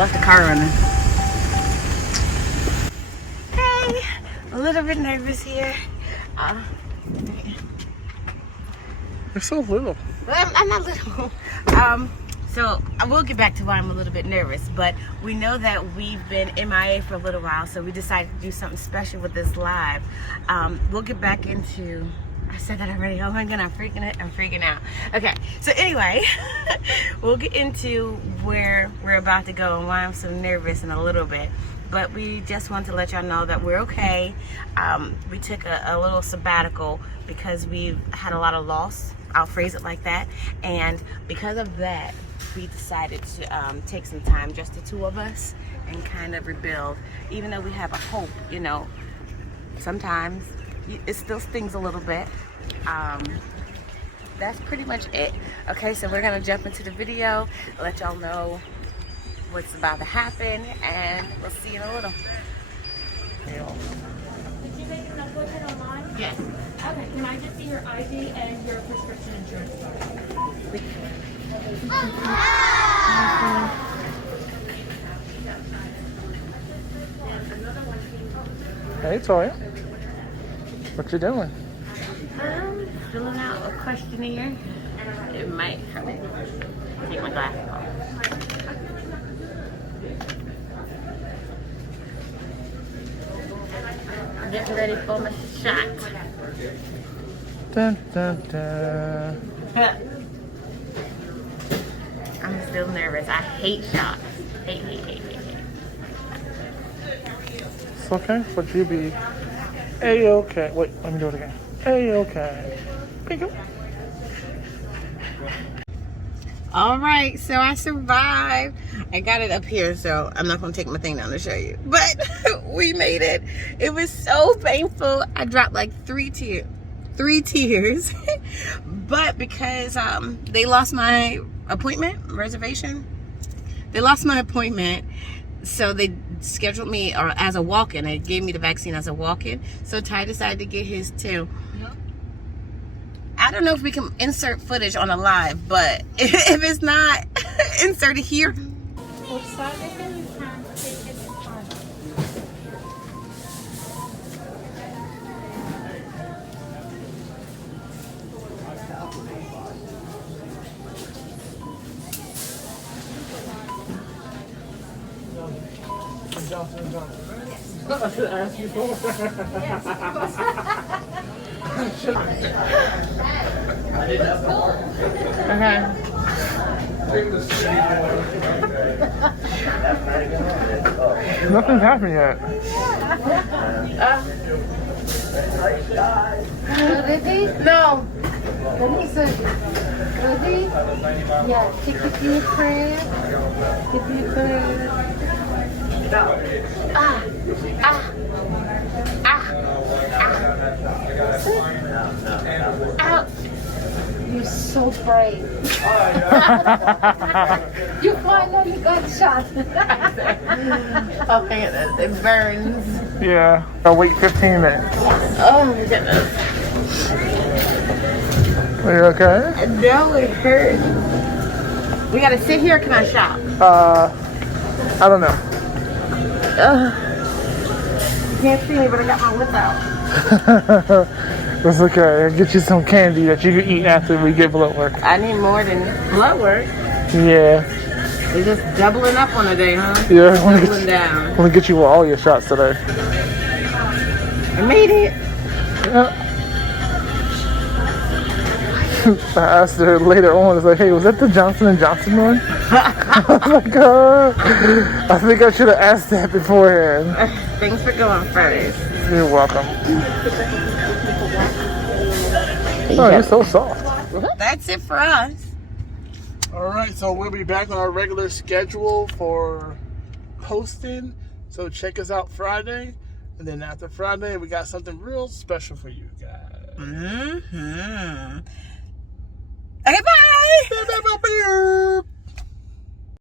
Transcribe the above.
left the car running. Hey, a little bit nervous here. You're so little. Well, I'm not little. So I will get back to why I'm a little bit nervous, but we know that we've been MIA for a little while, so we decided to do something special with this live. We'll get back into, I said that already. Oh my God, I'm freaking out. Okay, so anyway, we'll get into where we're about to go and why I'm so nervous in a little bit. But we just want to let y'all know that we're okay. We took a little sabbatical because we've had a lot of loss. I'll phrase it like that. And because of that, we decided to take some time, just the two of us, and kind of rebuild. Even though we have a hope, you know, sometimes it still stings a little bit. That's pretty much it. Okay, so we're gonna jump into the video, let y'all know what's about to happen, and we'll see you in a little. Did you make an appointment online? Yes. Okay, can I just see your ID and your prescription insurance card? Hey, Toya. What you doing? Filling out a questionnaire. It might hurt me. Take my glasses off. I'm getting ready for my shot. Dun, dun, dun. I'm still nervous. I hate shots. Hate. It's okay, but you be A-okay. Wait, let me do it again. A-okay. Bingo. All right, so I survived. I got it up here, so I'm not gonna take my thing down to show you. But we made it. It was so painful. I dropped like three tears. But because they lost my reservation. They lost my appointment, so they scheduled me as a walk-in. They gave me the vaccine as a walk-in. So Ty decided to get his too. I don't know if we can insert footage on a live, but if it's not inserted here. I should ask you for Nothing's happened yet. Ready? No. Ready? Yeah, take a deep breath. Take a deep breath. Out. You're so brave. You finally got shot. Okay, it burns. Yeah, I'll wait 15 minutes. Oh my goodness. Are you okay? No, it hurts. We gotta sit here, or can I shop? I don't know. You can't see me, but I got my whip out. That's okay. I'll get you some candy that you can eat after we get blood work. I need more than blood work. Yeah. You're just doubling up on a day, huh? Yeah. Doubling down. I want to get you all your shots today. I made it. Yeah. I asked her later on, I was like, hey, was that the Johnson & Johnson one? I was like, I think I should have asked that beforehand. Thanks for going first. You're welcome. Oh, you're so soft. That's it for us. Alright, so we'll be back on our regular schedule for posting. So check us out Friday. And then after Friday, we got something real special for you guys. Mm-hmm. Okay, bye!